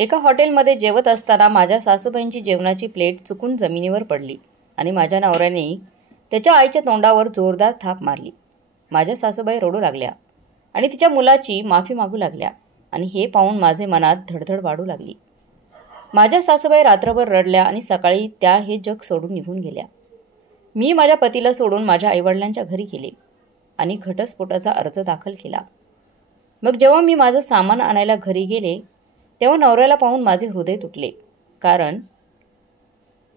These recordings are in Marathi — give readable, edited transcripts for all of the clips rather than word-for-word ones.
एका हॉटेलमध्ये जेवत असताना माझ्या सासूबाईंची जेवणाची प्लेट चुकून जमिनीवर पडली आणि माझ्या नवऱ्याने त्याच्या आईच्या तोंडावर जोरदार थाप मारली. माझ्या सासूबाई रडू लागल्या आणि तिच्या मुलाची माफी मागू लागल्या आणि हे पाहून माझे मनात धडधड वाढू लागली. माझ्या सासूबाई रात्रभर रडल्या आणि सकाळी त्या हे जग सोडून निघून गेल्या. मी माझ्या पतीला सोडून माझ्या आईवडिलांच्या घरी गेले आणि घटस्फोटाचा अर्ज दाखल केला. मग जेव्हा मी माझं सामान आणायला घरी गेले तेव्हा नवऱ्याला पाहून माझे हृदय तुटले.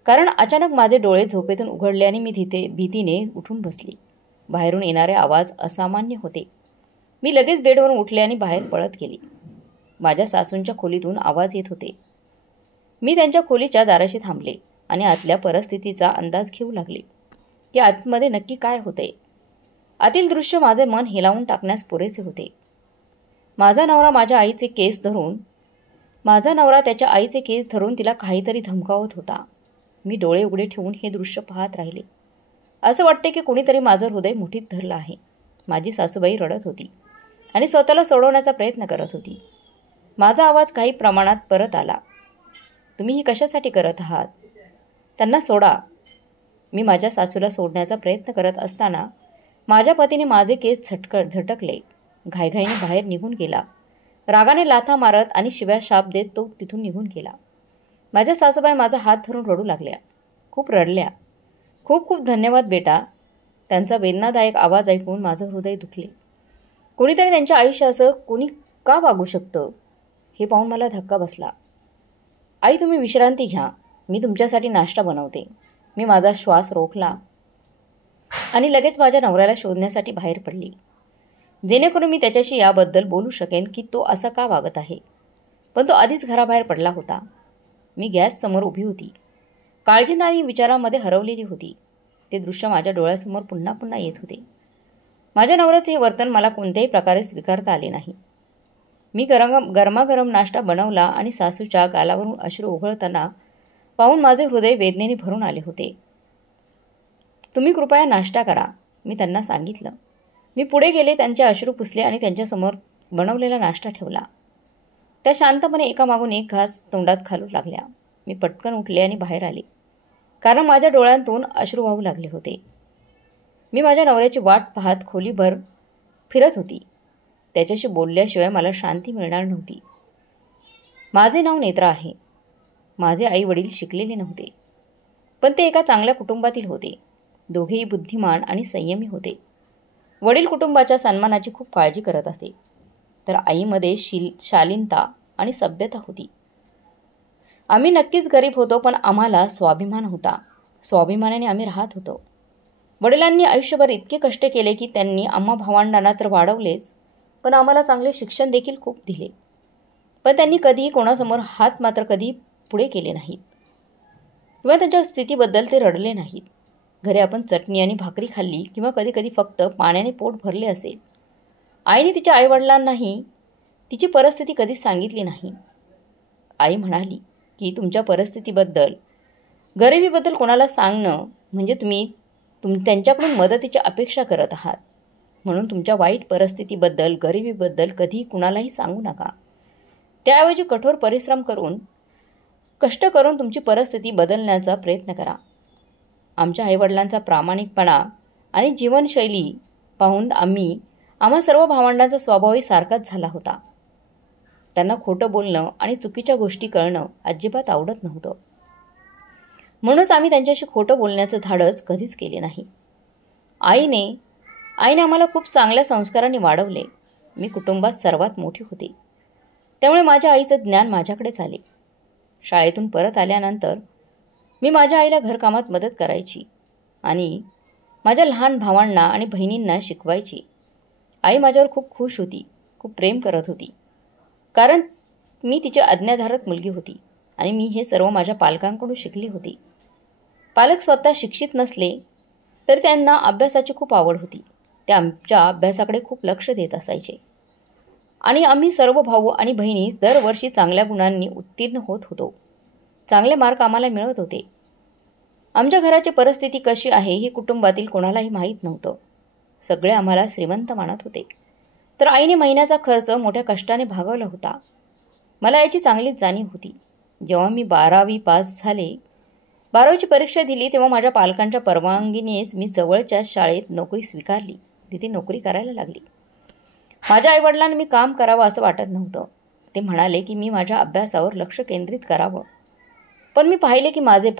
कारण अचानक माझे डोळे झोपेतून उघडले आणि मी भीतीने उठून बसली. बाहेरून येणारे आवाज असामान्य होते. मी लगेच बेडवरून उठले आणि बाहेर पळत गेले. माझ्या सासूंच्या खोलीतून आवाज येत होते. मी त्यांच्या खोलीच्या दाराशी थांबले आणि आतल्या परिस्थितीचा अंदाज घेऊ लागले की आतमध्ये नक्की काय होते. आतील दृश्य माझे मन हेलावून टाकण्यास पुरेसे होते. माझा नवरा त्याच्या आईचे केस धरून तिला काहीतरी धमकावत होता. मी डोळे उघडे ठेवून हे दृश्य पाहत राहिले. असं वाटते की कोणीतरी माझं हृदय मुठीत धरलं आहे. माझी सासूबाई रडत होती आणि स्वतःला सोडवण्याचा प्रयत्न करत होती. माझा आवाज काही प्रमाणात परत आला. तुम्ही ही कशासाठी करत आहात? त्यांना सोडा. मी माझ्या सासूला सोडण्याचा प्रयत्न करत असताना माझ्या पतीने माझे केस झटकले. घाईघाईने बाहेर निघून गेला. रागाने लाथा मारत आणि शिव्या शाप देत तो तिथून निघून गेला. माझ्या सासूबाई माझा हात धरून रडू लागल्या. खूप रडल्या. खूप खूप धन्यवाद बेटा. त्यांचा वेदनादायक आवाज ऐकून माझं हृदय दुखले. कोणीतरी त्यांच्या आयुष्य असं कोणी का वागू शकतं हे पाहून मला धक्का बसला. आई तुम्ही विश्रांती घ्या. मी तुमच्यासाठी नाश्ता बनवते. मी माझा श्वास रोखला आणि लगेच माझ्या नवऱ्याला शोधण्यासाठी बाहेर पडली, जेणेकरून मी त्याच्याशी याबद्दल बोलू शकेन की तो असा का वागत आहे. पण तो आधीच घराबाहेर पडला होता. मी गॅस समोर उभी होती. काळजीने आणि विचारामध्ये हरवलेली होती. ते दृश्य माझ्या डोळ्यासमोर पुन्हा पुन्हा येत होते. माझ्या नवऱ्याचे हे वर्तन मला कोणत्याही प्रकारे स्वीकारता आले नाही. मी गरमागरम नाश्ता बनवला आणि सासूच्या गालावरून अश्रू ओघळताना पाहून माझे हृदय वेदनेने भरून आले होते. तुम्ही कृपया नाश्ता करा, मी त्यांना सांगितलं. मी पुढे गेले, त्यांचे अश्रू पुसले आणि त्यांच्यासमोर बनवलेला नाश्ता ठेवला. त्या शांतपणे एकामागून एक घास तोंडात घालू लागल्या. मी पटकन उठले आणि बाहेर आले, कारण माझ्या डोळ्यांतून अश्रू वाहू लागले होते. मी माझ्या नवऱ्याची वाट पाहत खोलीभर फिरत होती. त्याच्याशी बोलल्याशिवाय मला शांती मिळणार नव्हती. माझे नाव नेत्रा आहे. माझे आई वडील शिकलेले नव्हते, पण ते एका चांगल्या कुटुंबातील होते. दोघेही बुद्धिमान आणि संयमी होते. वडील कुटुंबाच्या सन्मानाची खूप काळजी करत असे, तर आईमध्ये शालीनता आणि सभ्यता होती. आम्ही नक्कीच गरीब होतो, पण आम्हाला स्वाभिमान होता. स्वाभिमानाने आम्ही राहत होतो. वडिलांनी आयुष्यभर इतके कष्ट केले की त्यांनी आम्हा भावंडांना तर वाढवलेच, पण आम्हाला चांगले शिक्षण देखील खूप दिले. पण त्यांनी कधीही कोणासमोर हात मात्र कधी पुढे केले नाहीत किंवा त्यांच्या स्थितीबद्दल ते रडले नाहीत. घरी आपण चटणी आणि भाकरी खाल्ली किंवा कधीकधी फक्त पाण्याने पोट भरले असेल. आईने तिच्या आईवडिलांनाही तिची परिस्थिती कधीच सांगितली नाही. आई म्हणाली की तुमच्या परिस्थितीबद्दल, गरिबीबद्दल कोणाला सांगणं म्हणजे तुम्ही त्यांच्याकडून मदतीची अपेक्षा करत आहात. म्हणून तुमच्या वाईट परिस्थितीबद्दल, गरिबीबद्दल कधीही कुणालाही सांगू नका. त्याऐवजी कठोर परिश्रम करून, कष्ट करून तुमची परिस्थिती बदलण्याचा प्रयत्न करा. आमच्या आईवडिलांचा प्रामाणिकपणा आणि जीवनशैली पाहून आम्हा सर्व भावंडांचा स्वभावही सारखाच झाला होता. त्यांना खोटं बोलणं आणि चुकीच्या गोष्टी कळणं अजिबात आवडत नव्हतं. म्हणूनच आम्ही त्यांच्याशी खोटं बोलण्याचं धाडस कधीच केले नाही. आईने आम्हाला खूप चांगल्या संस्कारांनी वाढवले. मी कुटुंबात सर्वात मोठी होते, त्यामुळे माझ्या आईचं ज्ञान माझ्याकडेच आले. शाळेतून परत आल्यानंतर मी माझ्या आईला घरकामात मदत करायची आणि माझ्या लहान भावांना आणि बहिणींना शिकवायची. आई माझ्यावर खूप खुश होती, खूप प्रेम करत होती, कारण मी तिची आज्ञाधारक मुलगी होती आणि मी हे सर्व माझ्या पालकांकडून शिकली होती. पालक स्वतः शिक्षित नसले तरी त्यांना अभ्यासाची खूप आवड होती. ते आमच्या अभ्यासाकडे खूप लक्ष देत असायचे आणि आम्ही सर्व भाऊ आणि बहिणी दरवर्षी चांगल्या गुणांनी उत्तीर्ण होत होतो. चांगले मार्क आम्हाला मिळत होते. आमच्या घराची परिस्थिती कशी आहे हे कुटुंबातील कोणालाही माहीत नव्हतं. सगळे आम्हाला श्रीमंत मानत होते, तर आईने महिन्याचा खर्च मोठ्या कष्टाने भागवला होता. मला याची चांगलीच जाणीव होती. जेव्हा मी 12वी पास झाले, 12वीची परीक्षा दिली, तेव्हा माझ्या पालकांच्या परवानगीनेच मी जवळच्या शाळेत नोकरी स्वीकारली. तिथे नोकरी करायला लागली. माझ्या आईवडिलांना मी काम करावं असं वाटत नव्हतं. ते म्हणाले की मी माझ्या अभ्यासावर लक्ष केंद्रित करावं. पण मी पाहिले की माझे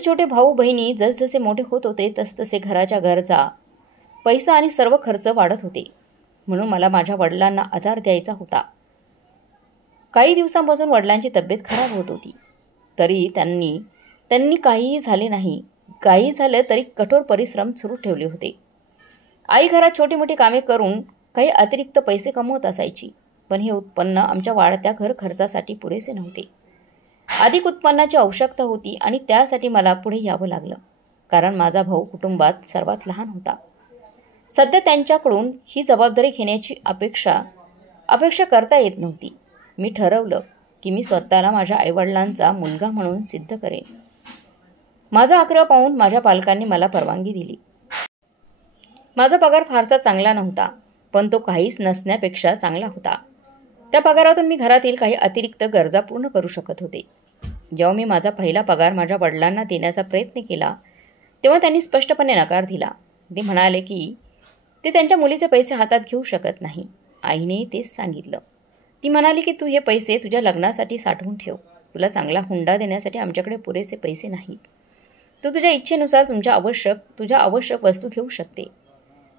छोटे भाऊ बहिणी जसजसे मोठे होत होते तसतसे घराच्या गरजा, पैसा आणि सर्व खर्च वाढत होते. म्हणून मला माझ्या वडिलांना आधार द्यायचा होता. काही दिवसांपासून वडिलांची तब्येत खराब होत होती. तरी त्यांनी काहीही झाले नाही. काही झालं तरी कठोर परिश्रम सुरू ठेवले होते. आई घरात छोटी मोठी कामे करून काही अतिरिक्त पैसे कमवत असायची. पण हे उत्पन्न आमच्या वाढत्या घर खर्चासाठी पुरेसे नव्हते. अधिक उत्पन्नाची आवश्यकता होती आणि त्यासाठी मला पुढे यावं लागलं. कारण माझा भाऊ कुटुंबात सर्वात लहान होता. सध्या त्यांच्याकडून ही जबाबदारी घेण्याची अपेक्षा करता येत नव्हती. मी ठरवलं की मी स्वतःला माझ्या आईवडिलांचा मुलगा म्हणून सिद्ध करेन. माझा आग्रह पाहून माझ्या पालकांनी मला परवानगी दिली. माझा पगार फारसा चांगला नव्हता, पण तो काहीच नसण्यापेक्षा चांगला होता. त्या पगारातून मी घरातील काही अतिरिक्त गरजा पूर्ण करू शकत होते. जेव्हा मी माझा पहिला पगार माझ्या वडिलांना देण्याचा प्रयत्न केला, तेव्हा त्यांनी स्पष्टपणे नकार दिला. ते म्हणाले की ते त्यांच्या मुलीचे पैसे हातात घेऊ शकत नाही. आईने तेच सांगितलं. ती म्हणाली की तू हे पैसे तुझ्या लग्नासाठी साठवून ठेव. तुला चांगला हुंडा देण्यासाठी आमच्याकडे पुरेसे पैसे नाहीत. तू तुझ्या इच्छेनुसार तुझ्या आवश्यक वस्तू घेऊ शकते.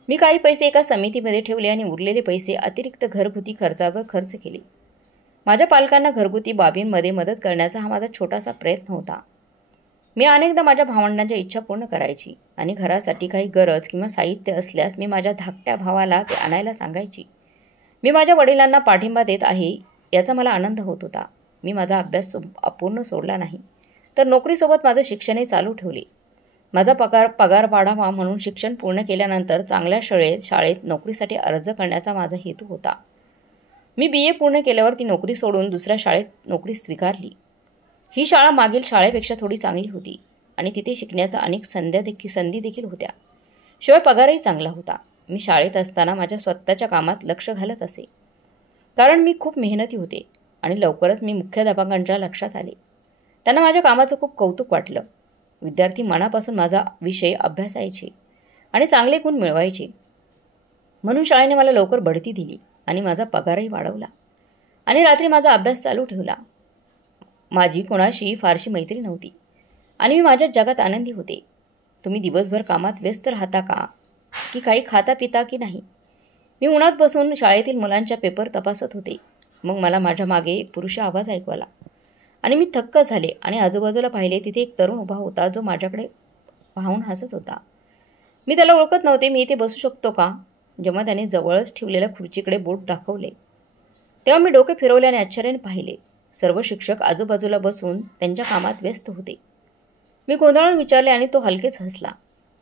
मी काही पैसे एका समितीमध्ये ठेवले आणि उरलेले पैसे अतिरिक्त घरगुती खर्चावर खर्च केले. माझ्या पालकांना घरगुती बाबींमध्ये मदत करण्याचा हा माझा छोटासा प्रयत्न होता. मी अनेकदा माझ्या भावंडांच्या इच्छा पूर्ण करायची आणि घरासाठी काही गरज किंवा साहित्य असल्यास मी माझ्या धाकट्या भावाला ते आणायला सांगायची. मी माझ्या वडिलांना पाठिंबा देत आहे याचा मला आनंद होत होता. मी माझा अभ्यास अपूर्ण सोडला नाही, तर नोकरीसोबत माझं शिक्षणही चालू ठेवले. माझा पगार वाढावा म्हणून शिक्षण पूर्ण केल्यानंतर चांगल्या शाळेत नोकरीसाठी अर्ज करण्याचा माझा हेतू होता. मी BA पूर्ण केल्यावर ती नोकरी सोडून दुसऱ्या शाळेत नोकरी स्वीकारली. ही शाळा मागील शाळेपेक्षा थोडी चांगली होती आणि तिथे शिकण्याच्या अनेक संधी देखील होत्या. शिवाय पगारही चांगला होता. मी शाळेत असताना माझ्या स्वतःच्या कामात लक्ष घालत असे, कारण मी खूप मेहनती होते आणि लवकरच मी मुख्याध्यापकांच्या लक्षात आले. त्यांना माझ्या कामाचं खूप कौतुक वाटलं. विद्यार्थी मनापासून माझा विषय अभ्यासायचे आणि चांगले गुण मिळवायचे. म्हणून शाळेने मला लवकर बढती दिली आणि माझा पगारही वाढवला आणि रात्री माझा अभ्यास चालू ठेवला. माझी कोणाशी फारशी मैत्री नव्हती आणि मी माझ्याच जगात आनंदी होते. तुम्ही दिवसभर कामात व्यस्त राहता का, की काही खाता पिता की नाही? मी उन्हात बसून शाळेतील मुलांच्या पेपर तपासत होते. मग मला माझ्या मागे एक पुरुष आवाज ऐकू आला आणि मी थक्क झाले आणि आजूबाजूला पाहिले. तिथे एक तरुण उभा होता जो माझ्याकडे पाहून हसत होता. मी त्याला ओळखत नव्हते. मी इथे बसू शकतो का? जेव्हा त्याने जवळच ठेवलेल्या खुर्चीकडे बोट दाखवले, तेव्हा मी डोके फिरवले आणि आश्चर्याने पाहिले. सर्व शिक्षक आजूबाजूला बसून त्यांच्या कामात व्यस्त होते. मी गोंधळून विचारले आणि तो हलकेच हसला.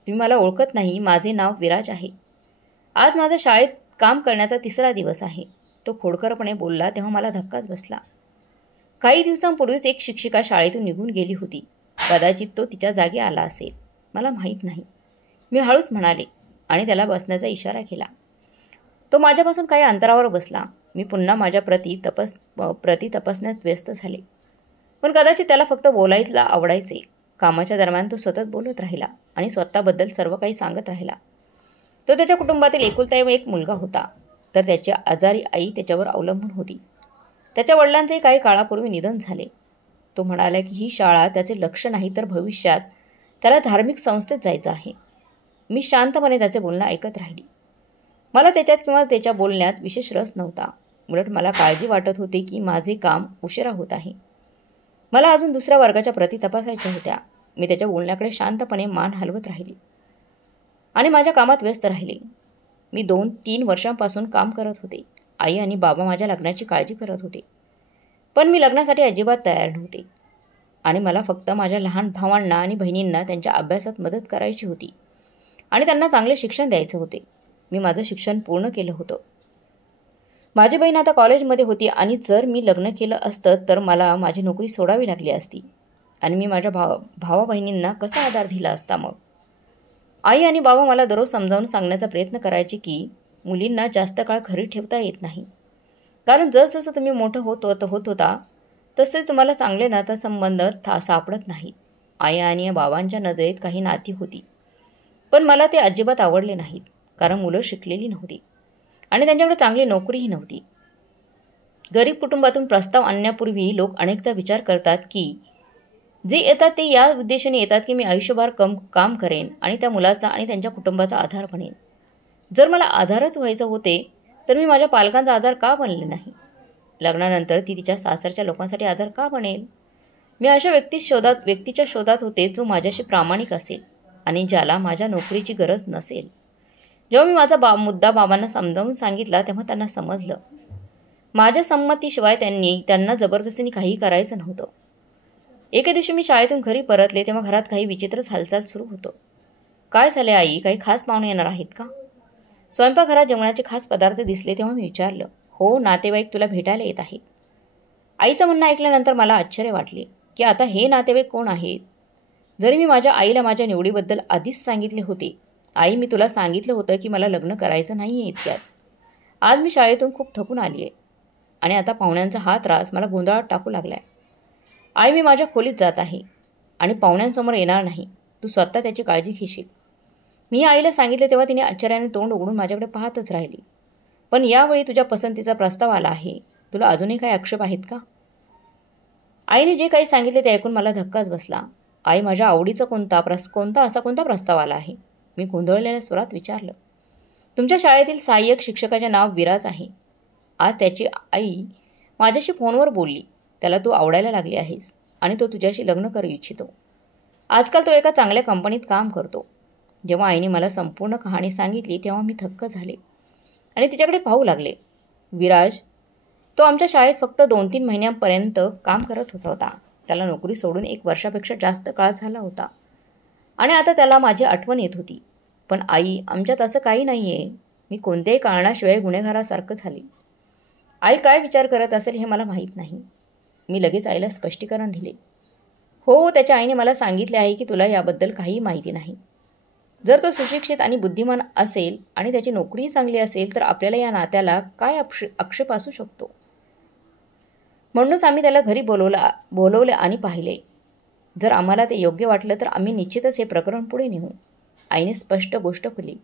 तुम्ही मला ओळखत नाही. माझे नाव विराज आहे. आज माझ्या शाळेत काम करण्याचा 3रा दिवस आहे. तो खोडकरपणे बोलला तेव्हा मला धक्काच बसला. काही दिवसांपूर्वीच एक शिक्षिका शाळेतून निघून गेली होती. कदाचित तो तिच्या जागी आला असेल, मला माहीत नाही. मी हळूच म्हणाले आणि त्याला बसण्याचा इशारा केला. तो माझ्यापासून काही अंतरावर बसला. मी पुन्हा माझ्या प्रती तपासण्यात व्यस्त झाले. पण कदाचित त्याला फक्त बोलायला आवडायचे. कामाच्या दरम्यान तो सतत बोलत राहिला आणि स्वतःबद्दल सर्व काही सांगत राहिला. तो त्याच्या कुटुंबातील एकुलता एक मुलगा होता, तर त्याची आजारी आई त्याच्यावर अवलंबून होती. त्याच्या वडिलांचेही काही काळापूर्वी निधन झाले. तो म्हणाला की ही शाळा त्याचे लक्ष नाही, तर भविष्यात त्याला धार्मिक संस्थेत जायचं आहे. मी शांतपणे त्याचे बोलणं ऐकत राहिली. मला त्याच्यात किंवा त्याच्या बोलण्यात विशेष रस नव्हता. उलट मला काळजी वाटत होती की माझे काम उशिरा होत आहे. मला अजून 2ऱ्या वर्गाच्या प्रती तपासायच्या होत्या. मी त्याच्या बोलण्याकडे शांतपणे मान हलवत राहिली आणि माझ्या कामात व्यस्त राहिले. मी 2-3 वर्षांपासून काम करत होते. आई आणि बाबा माझ्या लग्नाची काळजी करत होते, पण मी लग्नासाठी अजिबात तयार नव्हते आणि मला फक्त माझ्या लहान भावांना आणि बहिणींना त्यांच्या अभ्यासात मदत करायची होती आणि त्यांना चांगले शिक्षण द्यायचे होते. मी माझं शिक्षण पूर्ण केलं होतं. माझी बहीण आता कॉलेजमध्ये होती आणि जर मी लग्न केलं असतं तर मला माझी नोकरी सोडावी लागली असती आणि मी माझ्या भावा बहिणींना कसा आधार दिला असता मग? आई आणि बाबा मला दररोज समजावून सांगण्याचा प्रयत्न करायचे की मुलींना जास्त काळ घरी ठेवता येत नाही. कारण जसजसं तुम्ही मोठं होत होता तसे तुम्हाला चांगले नातेसंबंध सापडत नाहीत. आई आणि बाबांच्या नजरेत काही नाती होती, पण मला ते अजिबात आवडले नाहीत. कारण मुलं शिकलेली नव्हती आणि त्यांच्याकडे चांगली नोकरीही नव्हती. गरीब कुटुंबातून प्रस्ताव आणण्यापूर्वी लोक अनेकदा विचार करतात की जे येतात ते या उद्देशाने येतात की मी आयुष्यभर काम करेन आणि त्या मुलाचा आणि त्यांच्या कुटुंबाचा आधार बनेन. जर मला आधारच व्हायचं होते तर मी माझ्या पालकांचा आधार का बनले नाही? लग्नानंतर ती तिच्या सासरच्या लोकांसाठी आधार का बनेल? मी अशा व्यक्तीच्या शोधात होते जो माझ्याशी प्रामाणिक असेल आणि ज्याला माझ्या नोकरीची गरज नसेल. जेव्हा मी माझा मुद्दा बाबांना समजावून सांगितला तेव्हा त्यांना समजलं. माझ्या संमतीशिवाय त्यांना जबरदस्तीने काहीही करायचं नव्हतं. एके दिवशी मी शाळेतून घरी परतले तेव्हा घरात काही विचित्रच हालचाल सुरू होतं. काय झाले आई? काही खास पाहुणे येणार आहेत का? स्वयंपाकघरात जेवणाचे खास पदार्थ दिसले तेव्हा मी विचारलं. हो, नातेवाईक तुला भेटायला येत आहेत. आईचं म्हणणं ऐकल्यानंतर मला आश्चर्य वाटले की आता हे नातेवाईक कोण आहेत? जरी मी माझ्या आईला माझ्या निवडीबद्दल आधीच सांगितले होते. आई, मी तुला सांगितलं होतं की मला लग्न करायचं नाही आहे इतक्यात. आज मी शाळेतून खूप थकून आली आहे आणि आता पाहुण्यांचा हा त्रास मला गोंधळात टाकू लागलाय. आई, मी माझ्या खोलीत जात आहे आणि पाहुण्यांसमोर येणार नाही. तू स्वतः त्याची काळजी घेशील. मी आईला सांगितले तेव्हा तिने आश्चर्याने तोंड उघडून माझ्याकडे पाहतच राहिली. पण यावेळी तुझ्या पसंतीचा प्रस्ताव आला आहे. तुला अजूनही काही आक्षेप आहेत का? आईने जे काही सांगितले ते ऐकून मला धक्काच बसला. आई, माझ्या आवडीचा कोणता प्रस्ताव आला आहे? मी गोंधळलेल्या स्वरात विचारलं. तुमच्या शाळेतील सहाय्यक शिक्षकाचे नाव विराज आहे. आज त्याची आई माझ्याशी फोनवर बोलली. त्याला तू आवडायला लागली आहेस आणि तो तुझ्याशी लग्न करू इच्छितो. आजकाल तो एका चांगल्या कंपनीत काम करतो. जेव्हा आईने मला संपूर्ण कहाणी सांगितली तेव्हा मी थक्क झाले आणि तिच्याकडे पाहू लागले. विराज, तो आमच्या शाळेत फक्त 2-3 महिन्यांपर्यंत काम करत होता. त्याला नोकरी सोडून 1 वर्षापेक्षा जास्त काळ झाला होता आणि आता त्याला माझी आठवण येत होती. पण आई, आमच्यात असं काही नाही आहे. मी कोणत्याही कारणाशिवाय गुन्हेगारासारखं झाले. आई काय विचार करत असेल हे मला माहीत नाही. मी लगेच आईला स्पष्टीकरण दिले. हो, त्याच्या आईने मला सांगितले आहे की तुला याबद्दल काहीही माहिती नाही. जर तो सुशिक्षित आणि बुद्धिमान असेल आणि त्याची नोकरीही चांगली असेल तर आपल्याला या नात्याला काय आक्षेप असू शकतो? म्हणूनच आम्ही त्याला घरी बोलवले आणि पाहिले. जर आम्हाला ते योग्य वाटलं तर आम्ही निश्चितच हे प्रकरण पुढे नेऊ. आईने स्पष्ट गोष्ट केली.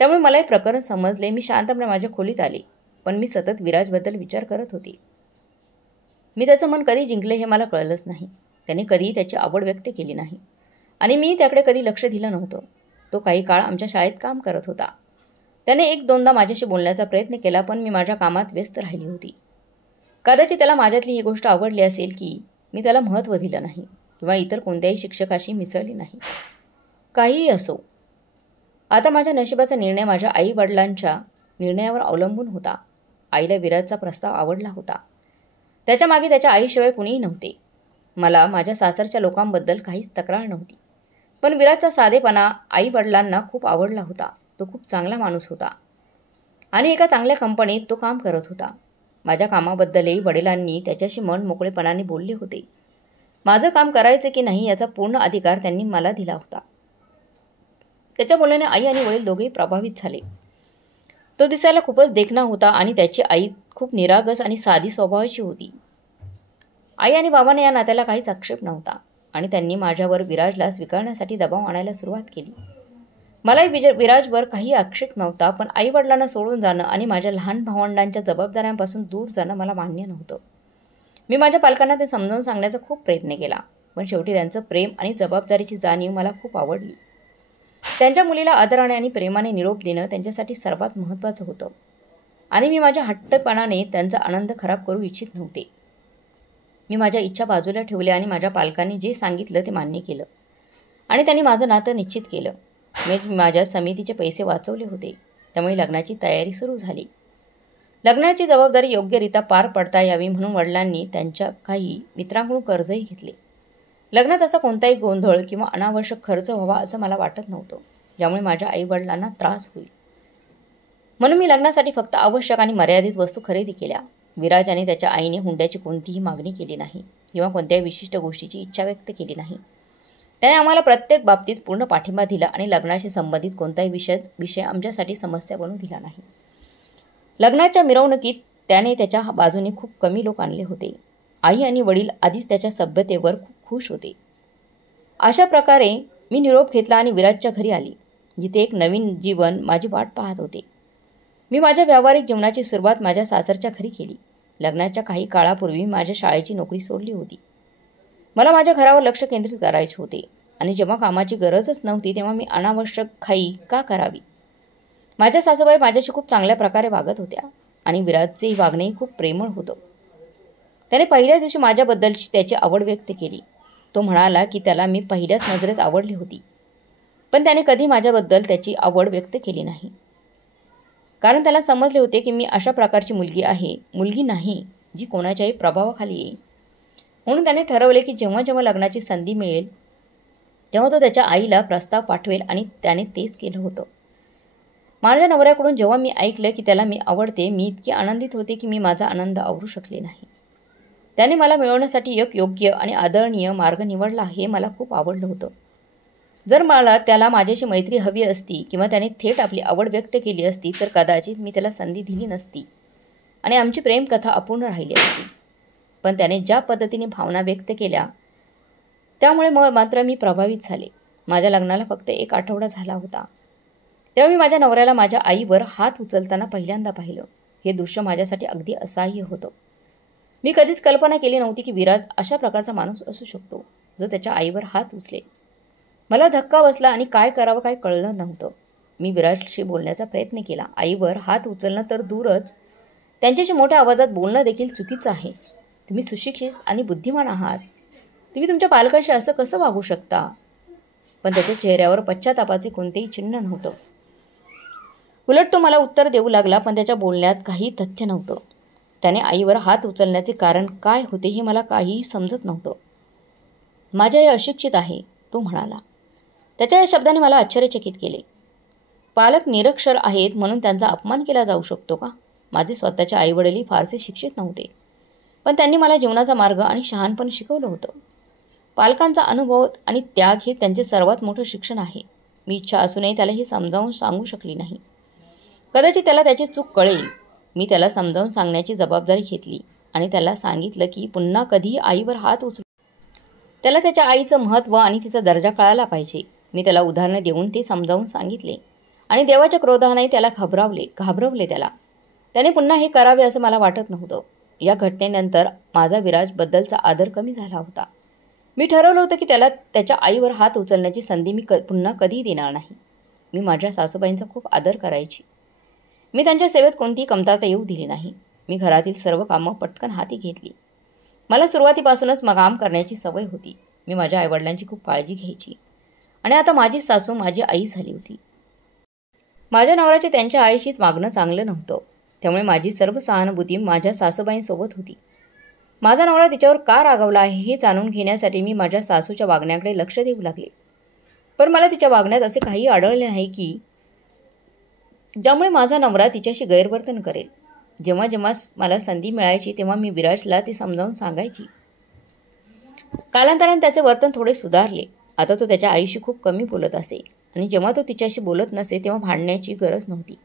त्यामुळे मला हे प्रकरण समजले. मी शांतपणे माझ्या खोलीत आले. पण मी सतत विराजबद्दल विचार करत होते. मी त्याचं मन कधी जिंकले हे मला कळलंच नाही. त्याने कधीही त्याची आवड व्यक्त केली नाही आणि मी त्याकडे कधी लक्ष दिलं नव्हतं. तो काही काळ आमच्या शाळेत काम करत होता. त्याने 1-2दा माझ्याशी बोलण्याचा प्रयत्न केला, पण मी माझ्या कामात व्यस्त राहिली होती. कदाचित त्याला माझ्यातली ही गोष्ट आवडली असेल की मी त्याला महत्त्व दिलं नाही किंवा इतर कोणत्याही शिक्षकाशी मिसळली नाही. काहीही असो, आता माझ्या नशिबाचा निर्णय माझ्या आई-वडिलांच्या निर्णयावर अवलंबून होता. आईला विराजचा प्रस्ताव आवडला होता. त्याच्या मागे त्याच्या आईशिवाय कुणीही नव्हते. मला माझ्या सासरच्या लोकांबद्दल काहीच तक्रार नव्हती. पण विराजचा साधेपणा आई-वडिलांना खूप आवडला होता. तो खूप चांगला माणूस होता आणि एका चांगल्या कंपनीत तो काम करत होता. माझ्या कामाबद्दलही वडिलांनी त्याच्याशी मन मोकळेपणाने बोलले होते. माझं काम करायचं की नाही याचा पूर्ण अधिकार त्यांनी मला दिला होता. त्याच्या बोलण्याने आई आणि वडील दोघेही प्रभावित झाले. तो दिसायला खूपच देखणा होता आणि त्याची आई खूप निरागस आणि साधी स्वभावाची होती. आई आणि बाबांना या नात्याला काहीच आक्षेप नव्हता आणि त्यांनी माझ्यावर विराजला स्वीकारण्यासाठी दबाव आणायला सुरुवात केली. मलाही विराजवर काही आक्षेप नव्हता, पण आई-वडिलांना सोडून जाणं आणि माझ्या लहान भावंडांच्या जबाबदाऱ्यांपासून दूर जाणं मला मान्य नव्हतं. मी माझ्या पालकांना ते समजावून सांगण्याचा खूप प्रयत्न केला, पण शेवटी त्यांचं प्रेम आणि जबाबदारीची जाणीव मला खूप आवडली. त्यांच्या मुलीला आदराने आणि प्रेमाने निरोप देणं त्यांच्यासाठी सर्वात महत्त्वाचं होतं आणि मी माझ्या हट्टपणाने त्यांचा आनंद खराब करू इच्छित नव्हते. मी माझ्या इच्छा बाजूला ठेवल्या आणि माझ्या पालकांनी जे सांगितलं ते मान्य केलं आणि त्यांनी माझं नातं निश्चित केलं. मी माझ्या समितीचे पैसे वाचवले होते, त्यामुळे लग्नाची तयारी सुरू झाली. लग्नाची जबाबदारी योग्यरित्या पार पडता यावी म्हणून वडिलांनी त्यांच्या काही मित्रांकडून कर्जही घेतले. लग्नात असा कोणताही गोंधळ किंवा अनावश्यक खर्च व्हावा असं मला वाटत नव्हतं, ज्यामुळे माझ्या आईवडिलांना त्रास होईल. म्हणून मी लग्नासाठी फक्त आवश्यक आणि मर्यादित वस्तू खरेदी केल्या. विराज आणि त्याच्या आईने हुंड्याची कोणतीही मागणी केली नाही किंवा कोणत्याही विशिष्ट गोष्टीची इच्छा व्यक्त केली नाही. त्याने आम्हाला प्रत्येक बाबतीत पूर्ण पाठिंबा दिला आणि लग्नाशी संबंधित कोणताही विषय आमच्यासाठी समस्या बनू दिला नाही. लग्नाच्या मिरवणुकीत त्याने त्याच्या बाजूने खूप कमी लोक आणले होते. आई आणि वडील आधीच त्याच्या सभ्यतेवर खूप खुश होते. अशा प्रकारे मी निरोप घेतला आणि विराजच्या घरी आली, जिथे एक नवीन जीवन माझी वाट पाहत होते. मी माझ्या व्यावहारिक जीवनाची सुरुवात माझ्या सासरच्या घरी केली. लग्नाच्या काही काळापूर्वी मी माझ्या शाळेची नोकरी सोडली होती. मला माझ्या घरावर लक्ष केंद्रित करायचे होते आणि जेव्हा कामाची गरजच नव्हती तेव्हा मी अनावश्यक घाई का करावी. माझ्या सासूबाई माझ्याशी खूप चांगल्या प्रकारे वागत होत्या आणि विराजचेही वागणेही खूप प्रेमळ होतं. त्याने पहिल्याच दिवशी माझ्याबद्दलची त्याची आवड व्यक्त केली. तो म्हणाला की त्याला मी पहिल्याच नजरेत आवडली होती, पण त्याने कधी माझ्याबद्दल त्याची आवड व्यक्त केली नाही, कारण त्याला समजले होते की मी अशा प्रकारची मुलगी नाही जी कोणाच्याही प्रभावाखाली येईल. म्हणून त्याने ठरवले की जेव्हा जेव्हा लग्नाची संधी मिळेल तेव्हा तो त्याच्या आईला प्रस्ताव पाठवेल आणि त्याने तेच केलं होतं. माझ्या नवऱ्याकडून जेव्हा मी ऐकलं की त्याला मी आवडते, मी इतकी आनंदित होते की मी माझा आनंद आवरू शकले नाही. त्याने मला मिळवण्यासाठी एक योग्य आणि आदरणीय मार्ग निवडला हे मला खूप आवडलं होतं. जर मला त्याला माझ्याशी मैत्री हवी असती किंवा त्याने थेट आपली आवड व्यक्त केली असती तर कदाचित मी त्याला संधी दिली नसती आणि आमची प्रेमकथा अपूर्ण राहिली असती. पण त्याने ज्या पद्धतीने भावना व्यक्त केल्या त्यामुळे मात्र मी प्रभावित झाले. माझ्या लग्नाला फक्त 1 आठवडा झाला होता तेव्हा मी माझ्या नवऱ्याला माझ्या आईवर हात उचलताना पहिल्यांदा पाहिलं. हे दृश्य माझ्यासाठी अगदी असह्य होतं. मी कधीच कल्पना केली नव्हती की विराज अशा प्रकारचा माणूस असू शकतो जो त्याच्या आईवर हात उचलेल. मला धक्का बसला आणि काय करावं काय कळलं नव्हतं. मी विराजशी बोलण्याचा प्रयत्न केला. आईवर हात उचलणं तर दूरच, त्यांच्याशी मोठ्या आवाजात बोलणं देखील चुकीचं आहे. तुम्ही सुशिक्षित आणि बुद्धिमान आहात. तुम्ही तुमच्या पालकांशी असं कसं वागू शकता? पण त्याच्या चेहऱ्यावर पश्चातापाचे कोणतेही चिन्ह नव्हतं. उलट तो मला उत्तर देऊ लागला, पण त्याच्या बोलण्यात काही तथ्य नव्हतं. त्याने आईवर हात उचलण्याचे कारण काय होते हे मला काहीही समजत नव्हतं. माझी आई अशिक्षित आहे, तो म्हणाला. त्याच्या या शब्दाने मला आश्चर्यचकित केले. पालक निरक्षर आहेत म्हणून त्यांचा अपमान केला जाऊ शकतो का? माझे स्वतःचे आईवडीलही फारसे शिक्षित नव्हते, पण त्यांनी मला जीवनाचा मार्ग आणि शहाणपण शिकवलं होतं. पालकांचा अनुभव आणि त्याग हे त्यांचे सर्वात मोठं शिक्षण आहे. मी इच्छा असूनही त्याला हे समजावून सांगू शकली नाही. कदाचित त्याला त्याची चूक कळेल. मी त्याला समजावून सांगण्याची जबाबदारी घेतली आणि त्याला सांगितलं की पुन्हा कधीही आईवर हात उचलू. त्याला त्याच्या आईचं महत्त्व आणि तिचा दर्जा कळायला पाहिजे. मी त्याला उदाहरणं देऊन ते समजावून सांगितले आणि देवाच्या क्रोधाने त्याला घाबरवले त्याला. त्याने पुन्हा हे करावे असं मला वाटत नव्हतं. या घटनेनंतर माझा विराजबद्दलचा आदर कमी झाला होता. मी ठरवलं होतं की त्याला त्याच्या आईवर हात उचलण्याची संधी मी पुन्हा कधीही देणार नाही. मी माझ्या सासूबाईंचा खूप आदर करायची. मी त्यांच्या सेवेत कोणतीही कमतरता येऊ दिली नाही. मी घरातील सर्व कामं पटकन हाती घेतली. मला सुरुवातीपासूनच काम करण्याची सवय होती. मी माझ्या आईवडिलांची खूप काळजी घ्यायची आणि आता माझी सासू माझी आई झाली होती. माझ्या नवऱ्याचे त्यांच्या आईशीच वागणं चांगलं नव्हतं, त्यामुळे माझी सर्व सहानुभूती माझ्या सासूबाईंसोबत होती. माझा नवरा तिच्यावर का रागावला आहे हे जाणून घेण्यासाठी मी माझ्या सासूच्या वागण्याकडे लक्ष देऊ लागले. पण मला तिच्या वागण्यात असे काही आढळले नाही की ज्यामुळे माझा नवरा तिच्याशी गैरवर्तन करेल. जेव्हा जेव्हा मला संधी मिळायची तेव्हा मी विराजला ते समजावून सांगायची. कालांतराने त्याचे वर्तन थोडे सुधारले. आता तो त्याच्या आईशी खूप कमी बोलत असे आणि जेव्हा तो तिच्याशी बोलत नसे तेव्हा भांडण्याची गरज नव्हती.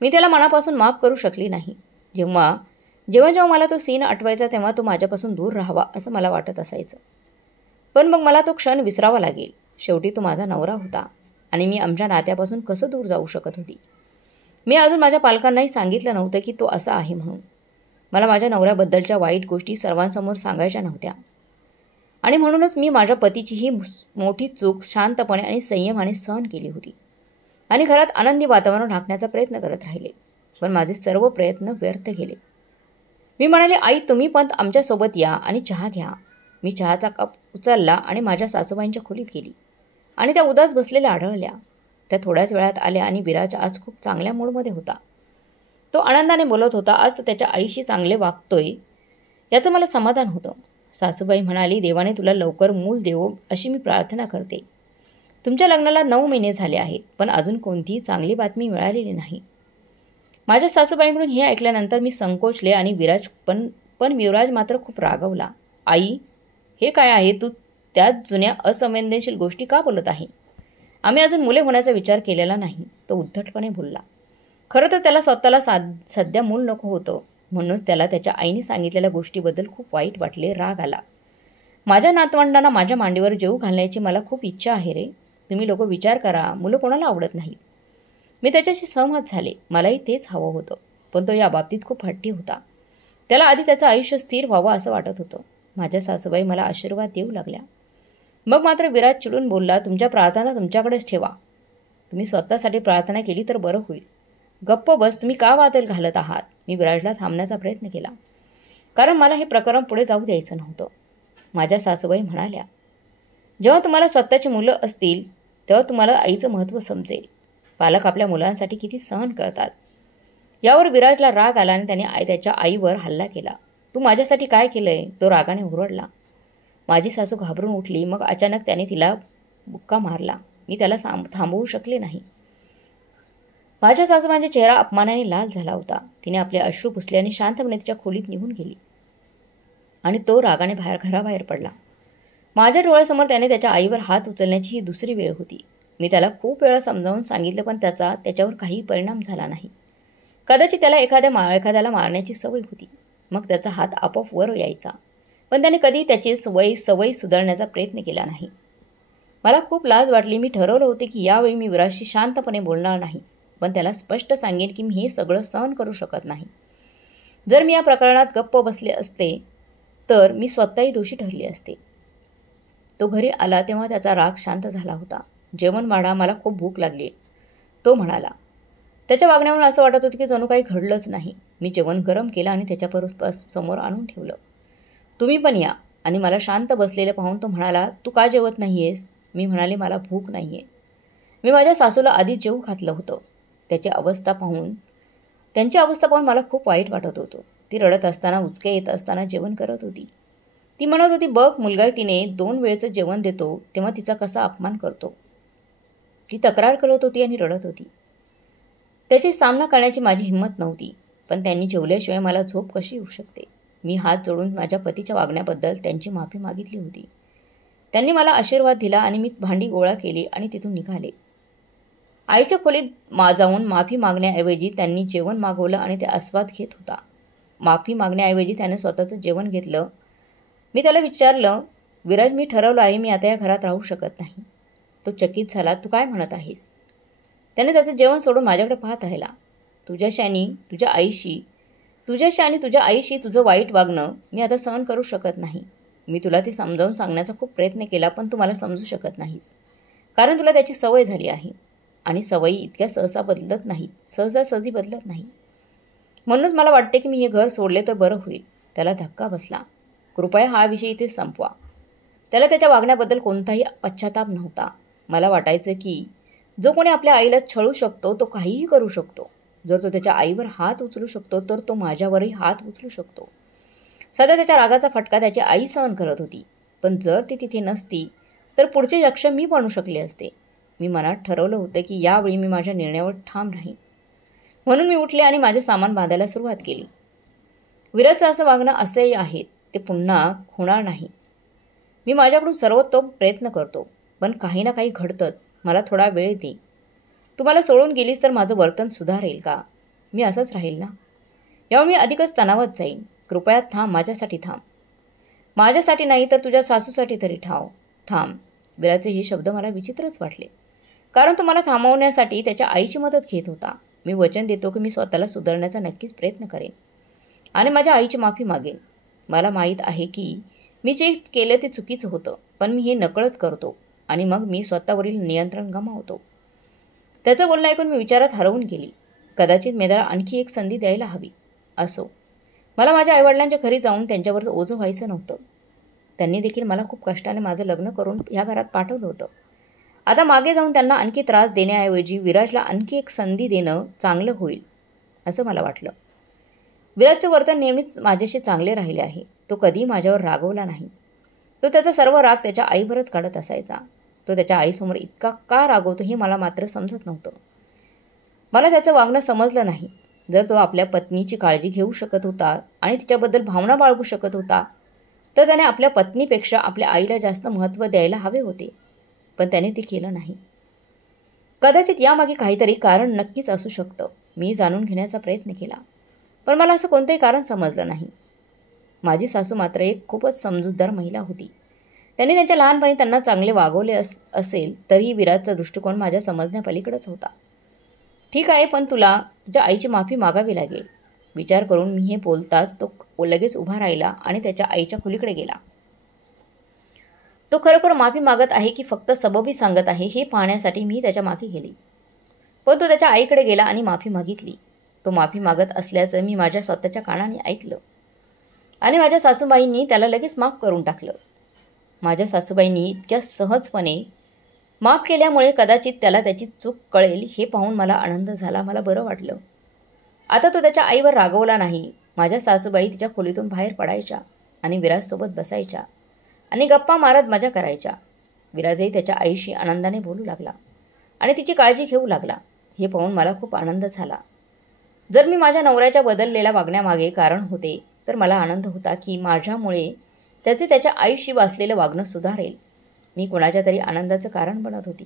मी त्याला मनापासून माफ करू शकली नाही. जेव्हा जेव्हा मला तो सीन आठवायचा तेव्हा तो माझ्यापासून दूर राहावा असं मला वाटत असायचं. पण मग मला तो क्षण विसरावा लागेल. शेवटी तो माझा नवरा होता आणि मी आमच्या नात्यापासून कसं दूर जाऊ शकत होती. मी अजून माझ्या पालकांनाही सांगितलं नव्हतं की तो असा आहे म्हणून. मला माझ्या नवऱ्याबद्दलच्या वाईट गोष्टी सर्वांसमोर सांगायच्या नव्हत्या आणि म्हणूनच मी माझ्या पतीची ही मोठी चूक शांतपणे आणि संयमाने सहन केली होती आणि घरात आनंदी वातावरण राखण्याचा प्रयत्न करत राहिले. पण माझे सर्व प्रयत्न व्यर्थ गेले. मी म्हणाले, आई तुम्ही पण आमच्यासोबत या आणि चहा घ्या. मी चहाचा कप उचलला आणि माझ्या सासूबाईंच्या खोलीत गेली आणि त्या उदास बसलेल्या आढळल्या. त्या थोड्याच वेळात आल्या आणि विराज आज खूप चांगल्या मूडमध्ये होता. तो आनंदाने बोलत होता. आज तो त्याच्या आईशी चांगले वागतोय याचं मला समाधान होतं. सासूबाई म्हणाली, देवाने तुला लवकर मूल देवो अशी मी प्रार्थना करते. तुमच्या लग्नाला 9 महिने झाले आहेत, पण अजून कोणतीही चांगली बातमी मिळालेली नाही. माझ्या सासूबाईंकडून हे ऐकल्यानंतर मी संकोचले आणि विराज मात्र खूप रागवला. आई, हे काय आहे? तू त्याच जुन्या असंवेदनशील गोष्टी का बोलत आहे? आम्ही अजून मुले होण्याचा विचार केलेला नाही, तो उद्धटपणे बोलला. खरं तर त्याला स्वतःला सध्या मूल नको होतं. म्हणूनच त्याला त्याच्या आईने सांगितलेल्या गोष्टीबद्दल खूप वाईट वाटले, राग आला. माझ्या नातवंडांना माझ्या मांडीवर जेवू घालण्याची मला खूप इच्छा आहे रे. तुम्ही लोक विचार करा, मुलं कोणाला आवडत नाहीत. मी त्याच्याशी सहमत झाले. मलाही तेच हवं होतं. पण तो या बाबतीत खूप हट्टी होता. त्याला आधी त्याचं आयुष्य स्थिर व्हावं असं वाटत होतं. माझ्या सासूबाई मला आशीर्वाद देऊ लागल्या. मग मात्र विराज चिडून बोलला, तुमच्या प्रार्थना तुमच्याकडेच ठेवा. तुम्ही स्वतःसाठी प्रार्थना केली तर बरं होईल. गप्प बस, तुम्ही का वादळ घालत आहात. मी विराजला थांबण्याचा प्रयत्न केला, कारण मला हे प्रकरण पुढे जाऊ द्यायचं नव्हतं. माझ्या सासूबाई म्हणाल्या, जेव्हा तुम्हाला स्वतःची मुलं असतील तेव्हा तुम्हाला आईचं महत्त्व समजेल. पालक आपल्या मुलांसाठी किती सहन करतात. यावर विराजला राग आला आणि त्याने त्याच्या आईवर हल्ला केला. तू माझ्यासाठी काय केलंय, तो रागाने ओरडला. माझी सासू घाबरून उठली. मग अचानक त्याने तिला बुक्का मारला. मी त्याला थांबवू शकले नाही. माझ्या सासूबाईंचा चेहरा अपमानाने लाल झाला होता. तिने आपले अश्रू पुसले आणि शांतपणे तिच्या खोलीत निघून गेली आणि तो रागाने घराबाहेर पडला. माझ्या डोळ्यासमोर त्याने त्याच्या आईवर हात उचलण्याची ही दुसरी वेळ होती. मी त्याला खूप वेळा समजावून सांगितलं, पण त्याच्यावर काही परिणाम झाला नाही. कदाचित त्याला एखाद्याला मारण्याची सवय होती. मग त्याचा हात आपोआप वर यायचा, पण त्याने कधी त्याची सवय सुधारण्याचा प्रयत्न केला नाही. मला खूप लाज वाटली. मी ठरवलं होते की यावेळी मी विराजशी शांतपणे बोलणार नाही, पण त्याला स्पष्ट सांगेन की मी हे सगळं सहन करू शकत नाही. जर मी या प्रकरणात गप्प बसले असते तर मी स्वतःही दोषी ठरले असते. तो घरी आला तेव्हा त्याचा राग शांत झाला होता. जेवण वाढा, मला खूप भूक लागली, तो म्हणाला. त्याच्या वागण्यावरून असं वाटत होतं की जणू काही घडलंच नाही. मी जेवण गरम केलं आणि त्याच्या समोर आणून ठेवलं. तुम्ही पण या. आणि मला शांत बसलेलं पाहून तो म्हणाला, तू का जेवत नाहीयेस. मी म्हणाले, मला भूक नाहीये. मी माझ्या सासूला आधी जेवू घातलं होतं. त्यांची अवस्था पाहून मला खूप वाईट वाटत होतं. ती रडत असताना, उचके येत असताना जेवण करत होती. ती म्हणत होती, बघ मुलगा तिने 2 वेळचं जेवण देतो तेव्हा तिचा कसा अपमान करतो. ती तक्रार करत होती आणि रडत होती. त्याची सामना करण्याची माझी हिंमत नव्हती, पण त्यांनी जेवल्याशिवाय मला झोप कशी येऊ शकते. मी हात जोडून माझ्या पतीच्या वागण्याबद्दल त्यांची माफी मागितली होती. त्यांनी मला आशीर्वाद दिला आणि मी भांडी गोळा केली आणि तिथून निघाले. आईच्या खोलीत जाऊन माफी मागण्याऐवजी त्यांनी जेवण मागवलं आणि ते आस्वाद घेत होता. माफी मागण्याऐवजी त्याने स्वतःचं जेवण घेतलं. मी त्याला विचारलं, विराज, मी ठरवलं आहे, मी आता या घरात राहू शकत नाही. तो चकित झाला. तू काय म्हणत आहेस. त्याने त्याचं जेवण सोडून माझ्याकडे पाहत राहिला. तुझ्याशी आणि तुझ्या आईशी तुझं वाईट वागणं मी आता सहन करू शकत नाही. मी तुला ते समजावून सांगण्याचा खूप प्रयत्न केला, पण तू मला समजू शकत नाहीस, कारण तुला त्याची सवय झाली आहे आणि सवयी इतक्या सहजासहजी बदलत नाही. म्हणूनच मला वाटते की मी हे घर सोडले तर बरं होईल. त्याला धक्का बसला. कृपया हा विषय इथे संपवा. त्याला त्याच्या वागण्याबद्दल कोणताही पश्चाताप नव्हता. मला वाटायचं की जो कोणी आपल्या आईला छळू शकतो तो काहीही करू शकतो. जर तो त्याच्या आईवर हात उचलू शकतो तर तो माझ्यावरही हात उचलू शकतो. सध्या त्याच्या रागाचा फटका त्याची आई सहन करत होती, पण जर ती तिथे नसती तर पुढचे यक्ष मी बनू शकले असते. मी मनात ठरवलं होतं की यावेळी मी माझ्या निर्णयावर ठाम राहीन. म्हणून मी उठले आणि माझे सामान बांधायला सुरुवात केली. विराजचं असं वागणं असे आहे, ते पुन्हा होणार नाही. मी माझ्याकडून सर्वोत्तम प्रयत्न करतो, पण काही ना काही घडतंच. मला थोडा वेळ दे. तू मला सोडून गेलीस तर माझं वर्तन सुधारेल का. मी असंच राहील ना. यावर मी अधिकच तणावात जाईन. कृपया थांब, माझ्यासाठी थांब. माझ्यासाठी नाही तर तुझ्या सासूसाठी तरी थांब. विराजचे हे शब्द मला विचित्रच वाटले, कारण तो मला थांबवण्यासाठी त्याच्या आईची मदत घेत होता. मी वचन देतो की मी स्वतःला सुधारण्याचा नक्कीच प्रयत्न करेन आणि माझ्या आईची माफी मागेन. मला माहीत आहे की मी जे केलं ते चुकीचं होतं, पण मी हे नकळत करतो आणि मग मी स्वतःवरील नियंत्रण गमावतो. त्याचं बोलणं ऐकून मी विचारात हरवून गेली. कदाचित मी त्याला आणखी एक संधी द्यायला हवी. असो, मला माझ्या आईवडिलांच्या घरी जाऊन त्यांच्यावर ओझं व्हायचं नव्हतं. त्यांनी देखील मला खूप कष्टाने माझं लग्न करून ह्या घरात पाठवलं होतं. आता मागे जाऊन त्यांना आणखी त्रास देण्याऐवजी विराजला आणखी एक संधी देणं चांगलं होईल असं मला वाटलं. विराजचं वर्तन नेहमीच माझ्याशी चांगले राहिले आहे. तो कधीही माझ्यावर रागवला नाही. तो त्याचा सर्व राग त्याच्या आईवरच काढत असायचा. तो त्याच्या आईसमोर इतका का रागवतो हे मला मात्र समजत नव्हतं. मला त्याचं वागणं समजलं नाही. जर तो आपल्या पत्नीची काळजी घेऊ शकत होता आणि तिच्याबद्दल भावना बाळगू शकत होता तर त्याने आपल्या पत्नीपेक्षा आपल्या आईला जास्त महत्त्व द्यायला हवे होते, पण त्याने ते केलं नाही. कदाचित यामागे काहीतरी कारण नक्कीच असू शकतं. मी जाणून घेण्याचा प्रयत्न केला. पण मला असं कोणतंही कारण समजलं नाही. माझी सासू मात्र एक खूपच समजूतदार महिला होती. त्यांनी त्यांच्या लहानपणी त्यांना चांगले वागवले असेल तरीही विराजचा दृष्टिकोन माझ्या समजण्यापलीकडेच होता. ठीक आहे, पण तुला तुझ्या आईची माफी मागावी लागेल. विचार करून मी हे बोलताच तो लगेच उभा राहिला आणि त्याच्या आईच्या खोलीकडे गेला. तो खरोखर माफी मागत आहे की फक्त सबबी सांगत आहे हे पाहण्यासाठी मी त्याच्या मागे गेले. पण तो त्याच्या आईकडे गेला आणि माफी मागितली. तो माफी मागत असल्याचं मी माझ्या स्वतःच्या कानाने ऐकलं आणि माझ्या सासूबाईंनी त्याला लगेच माफ करून टाकलं. माझ्या सासूबाईंनी इतक्या सहजपणे माफ केल्यामुळे कदाचित त्याला त्याची चूक कळेल हे पाहून मला आनंद झाला. मला बरं वाटलं. आता तो त्याच्या आईवर रागवला नाही. माझ्या सासूबाई तिच्या खोलीतून बाहेर पडायच्या आणि विराजसोबत बसायच्या आणि गप्पा मारत मजा करायच्या. विराजही त्याच्या आईशी आनंदाने बोलू लागला आणि तिची काळजी घेऊ लागला. हे पाहून मला खूप आनंद झाला. जर मी माझ्या नवऱ्याच्या बदललेल्या वागण्यामागे कारण होते तर मला आनंद होता की माझ्यामुळे त्याचे त्याच्या आईशी असलेलं वागणं सुधारेल. मी कोणाच्या तरी आनंदाचं कारण बनत होती.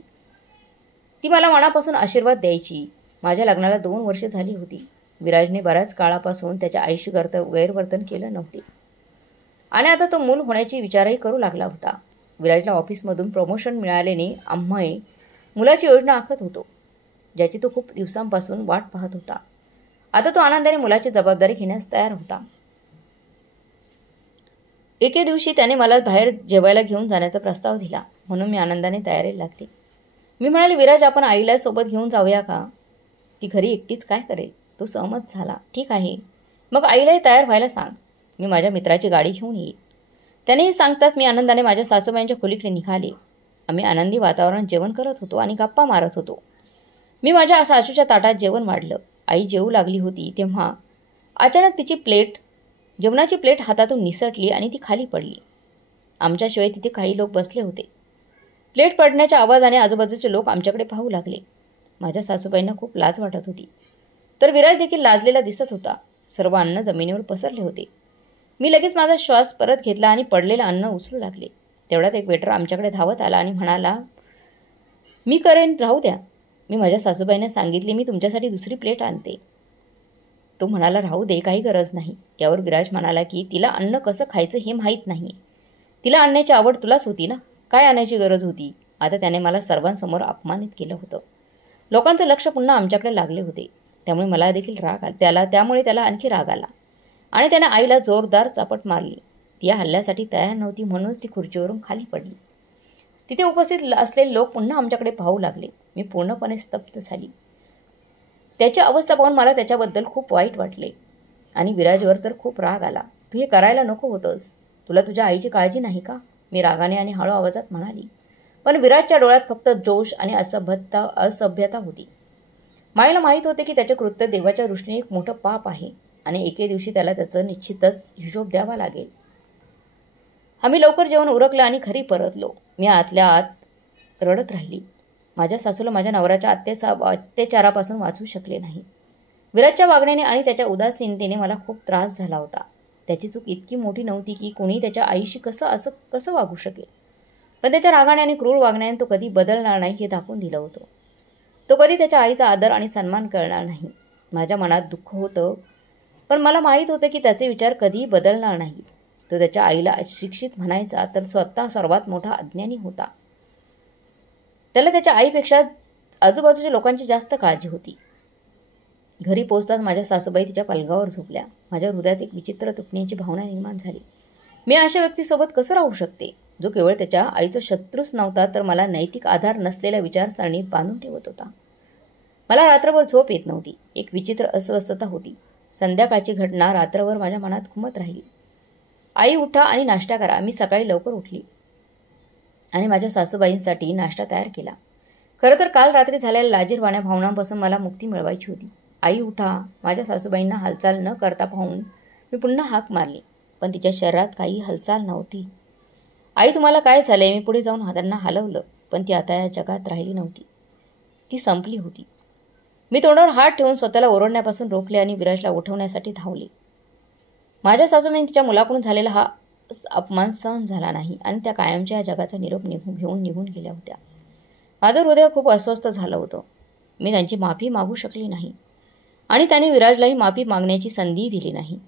ती मला मनापासून आशीर्वाद द्यायची. माझ्या लग्नाला 2 वर्ष झाली होती. विराजने बऱ्याच काळापासून त्याच्या आईशी गैरवर्तन केलं नव्हते आणि आता तो मूल होण्याची विचारही करू लागला होता. विराजला ऑफिसमधून प्रमोशन मिळाल्याने आम्ही मुलाची योजना आखत होतो, ज्याची तो खूप दिवसांपासून वाट पाहत होता. आता तो आनंदाने मुलाची जबाबदारी घेण्यास तयार होता. एके दिवशी त्याने मला बाहेर जेवायला घेऊन जाण्याचा प्रस्ताव दिला, म्हणून मी आनंदाने तयारीला लागले. मी म्हणाले, विराज, आपण आईला सोबत घेऊन जाऊया का? ती घरी एकटीच काय करेल? तो सहमत झाला. ठीक आहे, मग आईलाही तयार व्हायला सांग. मी माझ्या मित्राची गाडी घेऊन येईल. त्यानेही सांगताच मी आनंदाने माझ्या सासूबाईंच्या खोलीकडे निघाले. आम्ही आनंदी वातावरणात जेवण करत होतो आणि गप्पा मारत होतो. मी माझ्या सासूच्या ताटात जेवण वाढलं. आई जेवू लागली होती तेव्हा अचानक तिची जेवणाची प्लेट हातातून निसटली आणि ती खाली पडली. आमच्याशिवाय तिथे काही लोक बसले होते. प्लेट पडण्याच्या आवाजाने आजूबाजूचे लोक आमच्याकडे पाहू लागले. माझ्या सासूबाईंना खूप लाज वाटत होती, तर विराज देखील लाजलेला दिसत होता. सर्व अन्न जमिनीवर पसरले होते. मी लगेच माझा श्वास परत घेतला आणि पडलेलं अन्न उचलू लागले. तेवढ्यात एक वेटर आमच्याकडे धावत आला आणि म्हणाला, मी करेन, राहू द्या. मी माझ्या सासूबाईंना सांगितले, मी तुमच्यासाठी दुसरी प्लेट आणते. तो म्हणाला, राहू दे, काही गरज नाही. यावर विराज म्हणाला की तिला अन्न कसं खायचं हे माहीत नाही. तिला आणण्याची आवड तुलाच होती ना, काय आणायची गरज होती? आता त्याने मला सर्वांसमोर अपमानित केलं होतं. लोकांचं लक्ष पुन्हा आमच्याकडे लागले होते. त्यामुळे त्याला आणखी राग आला आणि त्याने आईला जोरदार चापट मारली. ती या हल्ल्यासाठी तयार नव्हती, म्हणूनच ती खुर्चीवरून खाली पडली. तिथे उपस्थित असलेले लोक पुन्हा आमच्याकडे पाहू लागले. मी पूर्णपणे स्तब्ध झाली. त्याची अवस्था पाहून मला त्याच्याबद्दल खूप वाईट वाटले आणि विराजवर तर खूप राग आला. तू हे करायला नको होतंस. तुला तुझ्या आईची काळजी नाही का? मी रागाने आणि हळू आवाजात म्हणाली. पण विराजच्या डोळ्यात फक्त जोश आणि असभ्यता होती. माईला माहीत होते की त्याचे कृत्य देवाच्या दृष्टीने एक मोठं पाप आहे आणि एके दिवशी त्याला त्याचं निश्चितच हिशोब द्यावा लागेल. आम्ही लवकर जेवण उरकलं आणि घरी परतलो. मी आतल्या आत रडत राहिली. माझ्या सासूला माझ्या नवऱ्याच्या अत्याचारापासून वाचवू शकले नाही. विराजच्या वागण्याने आणि त्याच्या उदासीनतेने मला खूप त्रास झाला होता. त्याची चूक इतकी मोठी नव्हती की कोणी त्याच्या आईशी कसं वागू शकेल. पण त्याच्या रागाने आणि क्रूर वागण्याने तो कधी बदलणार नाही हे दाखवून दिलं होतं. तो कधी त्याच्या आईचा आदर आणि सन्मान करणार नाही. माझ्या मनात दुःख होतं, पण मला माहीत होतं की त्याचे विचार कधीही बदलणार नाहीत. तो त्याच्या आईला अशिक्षित म्हणायचा तर स्वतः सर्वात मोठा अज्ञानी होता. त्याला त्याच्या आईपेक्षा आजूबाजूच्या लोकांची जास्त काळजी होती. घरी पोहोचताच माझ्या सासूबाई तिच्या पलंगावर झोपल्या. माझ्या हृदयात एक विचित्र तुटण्याची भावना निर्माण झाली. मी अशा व्यक्तीसोबत कसं राहू शकते, जो केवळ त्याच्या आईचा शत्रूच नव्हता तर मला नैतिक आधार नसलेल्या विचारसरणीत बांधून ठेवत होता. मला रात्रभर झोप येत नव्हती. एक विचित्र अस्वस्थता होती. संध्याकाळची घटना रात्रभर माझ्या मनात घुमत राहिली. आई, उठा आणि नाश्ता करा. मी सकाळी लवकर उठली आणि माझ्या सासूबाईंसाठी नाश्ता तयार केला. खरं तर काल रात्री झालेल्या लाजिरवाण्या भावनांपासून मला मुक्ती मिळवायची होती. आई, उठा. माझ्या सासूबाईंना हालचाल न करता पाहून मी पुन्हा हाक मारली, पण तिच्या शरीरात काही हालचाल नव्हती. आई, तुम्हाला काय झालंय? मी पुढे जाऊन त्यांना हलवलं, पण ती आता या जगात राहिली नव्हती. ती संपली होती. मी तोंडावर हात ठेवून स्वतःला ओरडण्यापासून रोखले आणि विराजला उठवण्यासाठी धावले. माझ्या सासूबाईंनी तिच्या मुलाकडून झालेला हा अपमान सहन झाला नाही आणि त्या कायमच्या जगाचा निरोप घेऊन निघून गेल्या होत्या. माझं हृदय खूप अस्वस्थ झालं होतं. मी त्यांची माफी मागू शकली नाही. आणि त्याने विराजलाही माफी मागण्याची संधीही दिली नाही.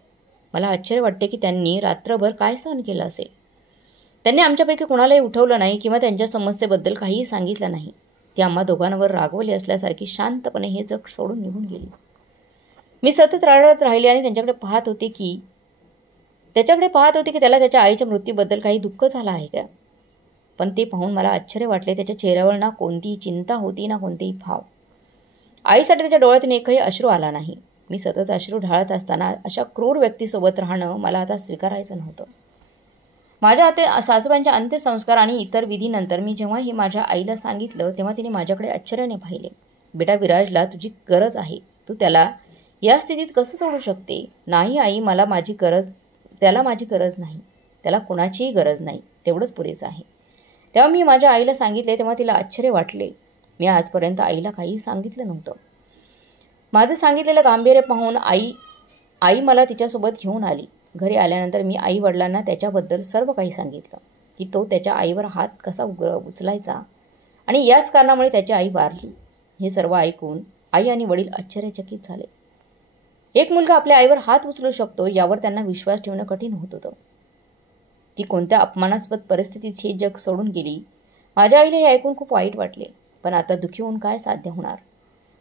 मला आश्चर्य वाटते की त्यांनी रात्रभर काय सहन केलं असेल. त्यांनी आमच्यापैकी कुणालाही उठवलं नाही किंवा त्यांच्या समस्येबद्दल काहीही सांगितलं नाही. ती आम्हा दोघांवर रागवली असल्यासारखी शांतपणे हे जग सोडून निघून गेली. मी सतत रडत राहिले आणि त्याच्याकडे पाहत होते की त्याला त्याच्या आईच्या मृत्यूबद्दल काही दुःख झालं आहे का. पण ते पाहून मला आश्चर्य वाटले. त्याच्या चेहऱ्यावर ना कोणतीही चिंता होती ना कोणतेही भाव. आईसाठी त्याच्या डोळ्यातून एकही अश्रू आला नाही. मी सतत अश्रू ढाळत असताना अशा क्रूर व्यक्तीसोबत राहणं मला आता स्वीकारायचं नव्हतं. माझ्या सासूबाईंच्या अंत्यसंस्कार आणि इतर विधीनंतर मी जेव्हा हे माझ्या आईला सांगितलं तेव्हा तिने माझ्याकडे आश्चर्याने पाहिले. बेटा, विराजला तुझी गरज आहे. तू त्याला या स्थितीत कसं सोडू शकते. नाही आई, त्याला माझी गरज नाही. त्याला कुणाचीही गरज नाही. तेवढंच पुरेसं आहे. तेव्हा मी माझ्या आईला सांगितले तेव्हा तिला आश्चर्य वाटले. मी आजपर्यंत आईला काही सांगितलं नव्हतं. माझं सांगितलेलं गांभीर्य पाहून आई मला तिच्यासोबत घेऊन आली. घरी आल्यानंतर मी आई वडिलांना त्याच्याबद्दल सर्व काही सांगितलं की तो त्याच्या आईवर हात कसा उचलायचा आणि याच कारणामुळे त्याची आई वारली. हे सर्व ऐकून आई आणि वडील आश्चर्यचकित झाले. एक मुलगा आपल्या आईवर हात उचलू शकतो यावर त्यांना विश्वास ठेवणं कठीण होत होतं. ती कोणत्या अपमानास्पद परिस्थितीत हे जग सोडून गेली. माझ्या आईला हे ऐकून खूप वाईट वाटले. पण आता दुःखी होऊन काय साध्य होणार.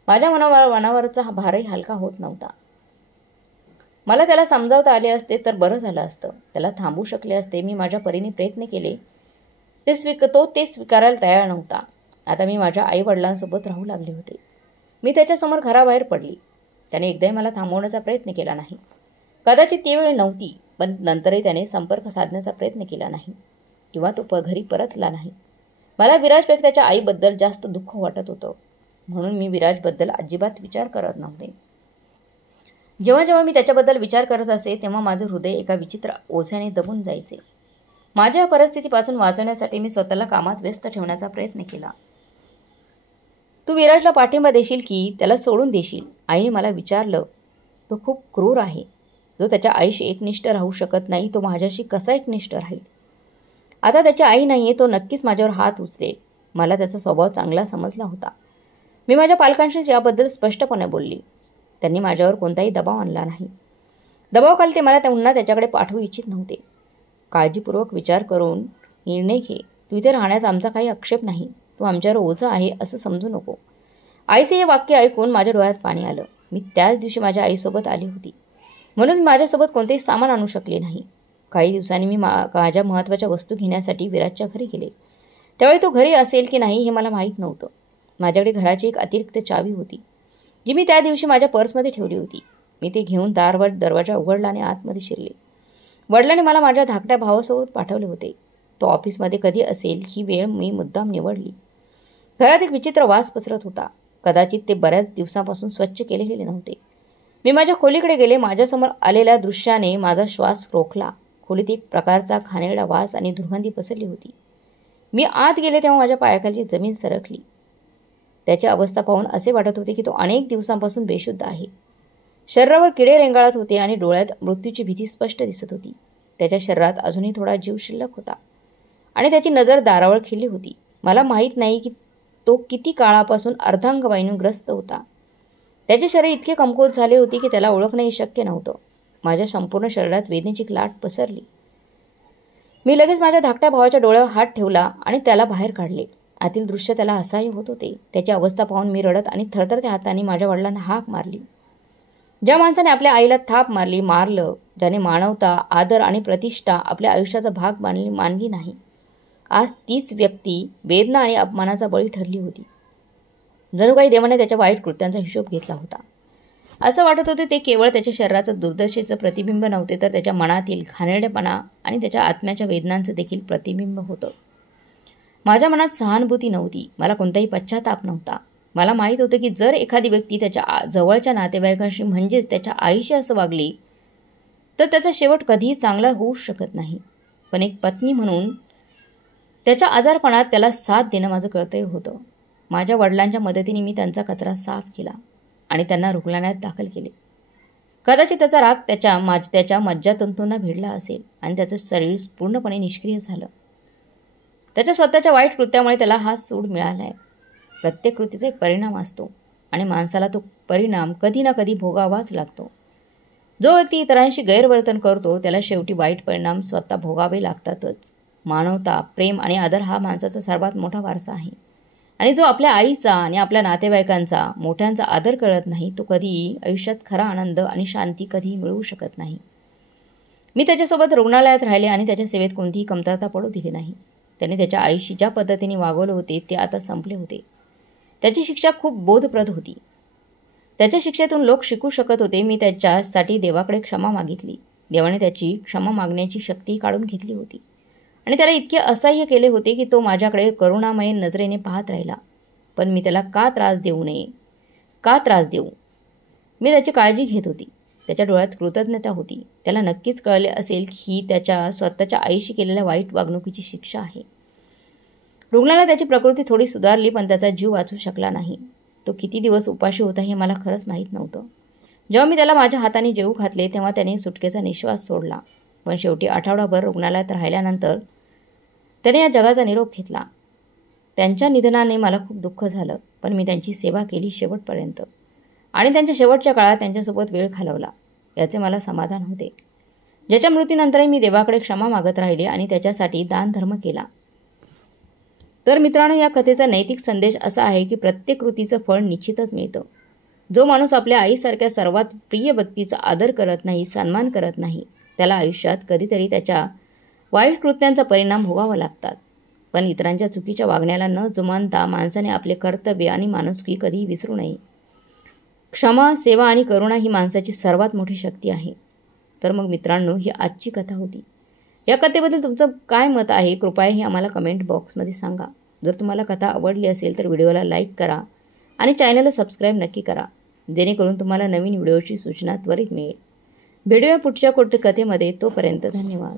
माझ्या मनावरचा हा भारही हलका होत नव्हता. मला त्याला समजावता आले असते तर बरं झालं असतं. त्याला थांबवू शकले असते. मी माझ्या परीने प्रयत्न केले. ते स्वीकारायला तयार नव्हता. आता मी माझ्या आई वडिलांसोबत राहू लागले होते. मी त्याच्यासमोर घराबाहेर पडली. त्याने एकदाही मला थांबवण्याचा प्रयत्न केला नाही. कदाचित ती वेळ नव्हती, पण नंतरही त्याने संपर्क साधण्याचा प्रयत्न केला नाही किंवा तो घरी परतला नाही. मला विराजपेक्षा त्याच्या आईबद्दल जास्त दुःख वाटत होतं. म्हणून मी विराजबद्दल अजिबात विचार करत नव्हते. जेव्हा जेव्हा मी त्याच्याबद्दल विचार करत असे तेव्हा माझं हृदय एका विचित्र ओझ्याने दबून जायचे. माझ्या परिस्थितीपासून वाचवण्यासाठी मी स्वतःला कामात व्यस्त ठेवण्याचा प्रयत्न केला. तू विराजला पाठिंबा देशील की त्याला सोडून देशील. आईने मला विचारलं. तो खूप क्रूर आहे. जो त्याच्या आईशी एकनिष्ठ राहू शकत नाही तो माझ्याशी कसा एकनिष्ठ राहील. आता त्याची आई नाहीये. तो नक्कीच माझ्यावर हात उचलेल. मला त्याचा स्वभाव चांगला समजला होता. मी माझ्या पालकांशी याबद्दल स्पष्टपणे बोलली. त्यांनी माझ्यावर कोणताही दबाव आणला नाही. दबावाखाली ते मला पुन्हा त्याच्याकडे पाठवू इच्छित नव्हते. काळजीपूर्वक विचार करून निर्णय घे. तू इथे राहण्याचा आमचा काही आक्षेप नाही. तू आमच्यावर ओझं आहे असं समजू नको. आईचे हे वाक्य ऐकून माझ्या डोळ्यात पाणी आलं. मी त्याच दिवशी माझ्या आईसोबत आली होती. म्हणून माझ्यासोबत कोणतेही सामान आणू शकले नाही. काही दिवसांनी मी माझ्या महत्त्वाच्या वस्तू घेण्यासाठी विराजच्या घरी गेले. त्यावेळी तो घरी असेल की नाही हे मला माहीत नव्हतं. माझ्याकडे घराची एक अतिरिक्त चावी होती जी मी त्या दिवशी माझ्या पर्समध्ये ठेवली होती. मी ते घेऊन दरवाजा उघडला आणि आतमध्ये शिरले. वडिलांनी मला माझ्या धाकट्या भावासोबत पाठवले होते. तो ऑफिसमध्ये कधी असेल ही वेळ मी मुद्दाम निवडली. घरात एक विचित्र वास पसरत होता. कदाचित ते बऱ्याच दिवसांपासून स्वच्छ केले गेले नव्हते. मी माझ्या खोलीकडे गेले. माझ्यासमोर आलेल्या दृश्याने माझा श्वास रोखला. खोलीत एक प्रकारचा घाणेरडा वास आणि दुर्गंधी पसरली होती. मी आत गेले तेव्हा माझ्या पायाखालची जमीन सरकली. त्याची अवस्था पाहून असे वाटत होते की तो अनेक दिवसांपासून बेशुद्ध आहे. शरीरावर किडे रेंगाळत होते आणि डोळ्यात मृत्यूची भीती स्पष्ट दिसत होती. त्याच्या शरीरात अजूनही थोडा जीव शिल्लक होता आणि त्याची नजर दारावर खिळली होती. मला माहीत नाही की तो किती काळापासून अर्धांगवायूने ग्रस्त होता. त्याचे शरीर इतके कमकुवत झाले होते की त्याला ओळखणंही शक्य नव्हतं. माझ्या संपूर्ण शरीरात वेदनेची लाट पसरली. मी लगेच माझ्या धाकट्या भावाच्या डोळ्यावर हात ठेवला आणि त्याला बाहेर काढले. आतील दृश्य त्याला असह्य होत होते. त्याची अवस्था पाहून मी रडत आणि थरथरत्या हाताने माझ्या वडिलांना हाक मारली. ज्या माणसाने आपल्या आईला थाप मारलं, ज्याने मानवता, आदर आणि प्रतिष्ठा आपल्या आयुष्याचा भाग मानली नाही, आज तीच व्यक्ती वेदना आणि अपमानाचा बळी ठरली होती. जणू काही देवाने त्याच्या वाईट कृत्यांचा हिशोब घेतला होता. असं वाटत होते ते केवळ त्याच्या शरीराचं दुर्दशेचं प्रतिबिंब नव्हते तर त्याच्या मनातील घाणेरडेपणा आणि त्याच्या आत्म्याच्या वेदनांचं देखील प्रतिबिंब होतं. माझ्या मनात सहानुभूती नव्हती. मला कोणताही पश्चाताप नव्हता. मला माहीत होतं की जर एखादी व्यक्ती त्याच्या जवळच्या नातेवाईकांशी म्हणजेच त्याच्या आईशी असं वागली तर त्याचा शेवट कधीही चांगला होऊ शकत नाही. पण एक पत्नी म्हणून त्याच्या आजारपणात त्याला साथ देणं माझं कर्तव्य होतं. माझ्या वडिलांच्या मदतीने मी त्यांचा कचरा साफ केला आणि त्यांना रुग्णालयात दाखल केले. कदाचित त्याचा राग त्याच्या मज्जातंतूंना भिडला असेल आणि त्याचं शरीर पूर्णपणे निष्क्रिय झालं. त्याच्या स्वतःच्या वाईट कृत्यामुळे त्याला हा सूड मिळाला आहे. प्रत्येक कृतीचा एक परिणाम असतो आणि माणसाला तो परिणाम कधी ना कधी भोगावाच लागतो. जो व्यक्ती इतरांशी गैरवर्तन करतो त्याला शेवटी वाईट परिणाम स्वतः भोगावे लागतातच. मानवता, प्रेम आणि आदर हा माणसाचा सर्वात मोठा वारसा आहे. आणि जो आपल्या आईचा आणि आपल्या नातेवाईकांचा, मोठ्यांचा आदर करत नाही तो कधीही आयुष्यात खरा आनंद आणि शांती कधीही मिळवू शकत नाही. मी त्याच्यासोबत रुग्णालयात राहिले आणि त्याच्या सेवेत कोणतीही कमतरता पडू दिली नाही. त्याने त्याच्या आईशी ज्या पद्धतीने वागवले होते ते आता संपले होते. त्याची शिक्षा खूप बोधप्रद होती. त्याच्या शिक्षेतून लोक शिकू शकत होते. मी त्याच्यासाठी देवाकडे क्षमा मागितली. देवाने त्याची क्षमा मागण्याची शक्ती काढून घेतली होती आणि त्याला इतके असह्य केले होते की तो माझ्याकडे करुणामय नजरेने पाहत राहिला. पण मी त्याला का त्रास देऊ नये, का त्रास देऊ? मी त्याची काळजी घेत होती. त्याच्या डोळ्यात कृतज्ञता होती. त्याला नक्कीच कळले असेल की ही त्याच्या स्वतःच्या आईशी केलेल्या वाईट वागणुकीची शिक्षा आहे. रुग्णाला त्याची प्रकृती थोडी सुधारली पण त्याचा जीव वाचू शकला नाही. तो किती दिवस उपाशी होता हे मला खरंच माहीत नव्हतं. जेव्हा मी त्याला माझ्या हाताने जेवू घातले तेव्हा त्याने सुटकेचा निश्वास सोडला. पण शेवटी आठवडाभर रुग्णालयात राहिल्यानंतर त्याने या जगाचा निरोप घेतला. त्यांच्या निधनाने मला खूप दुःख झालं पण मी त्यांची सेवा केली शेवटपर्यंत आणि त्यांच्या शेवटच्या काळात त्यांच्यासोबत वेळ घालवला याचे मला समाधान होते. ज्याच्या मृत्यूनंतरही मी देवाकडे क्षमा मागत राहिले आणि त्याच्यासाठी दानधर्म केला. तर मित्रांनो, या कथेचा नैतिक संदेश असा आहे की प्रत्येक कृतीचं फळ निश्चितच मिळतं. जो माणूस आपल्या आईसारख्या सर्वात प्रिय व्यक्तीचा आदर करत नाही, सन्मान करत नाही, त्याला आयुष्यात कधीतरी त्याच्या वाईट कृत्यांचा परिणाम भोगावा लागतात. पण इतरांच्या चुकीच्या वागण्याला न जुमानता माणसाने आपले कर्तव्य आणि माणुसकी कधीही विसरू नये. क्षमा, सेवा आणि करुणा ही माणसाची सर्वात मोठी शक्ती आहे. तर मग मित्रांनो, ही आजची कथा होती. या कथेबद्दल तुमचं काय मत आहे कृपया हे आम्हाला कमेंट बॉक्समध्ये सांगा. जर तुम्हाला कथा आवडली असेल तर व्हिडिओला लाईक करा आणि चॅनलला सबस्क्राईब नक्की करा जेणेकरून तुम्हाला नवीन व्हिडिओची सूचना त्वरित मिळेल. भेटूया पुढच्या कथेमध्ये. तोपर्यंत धन्यवाद.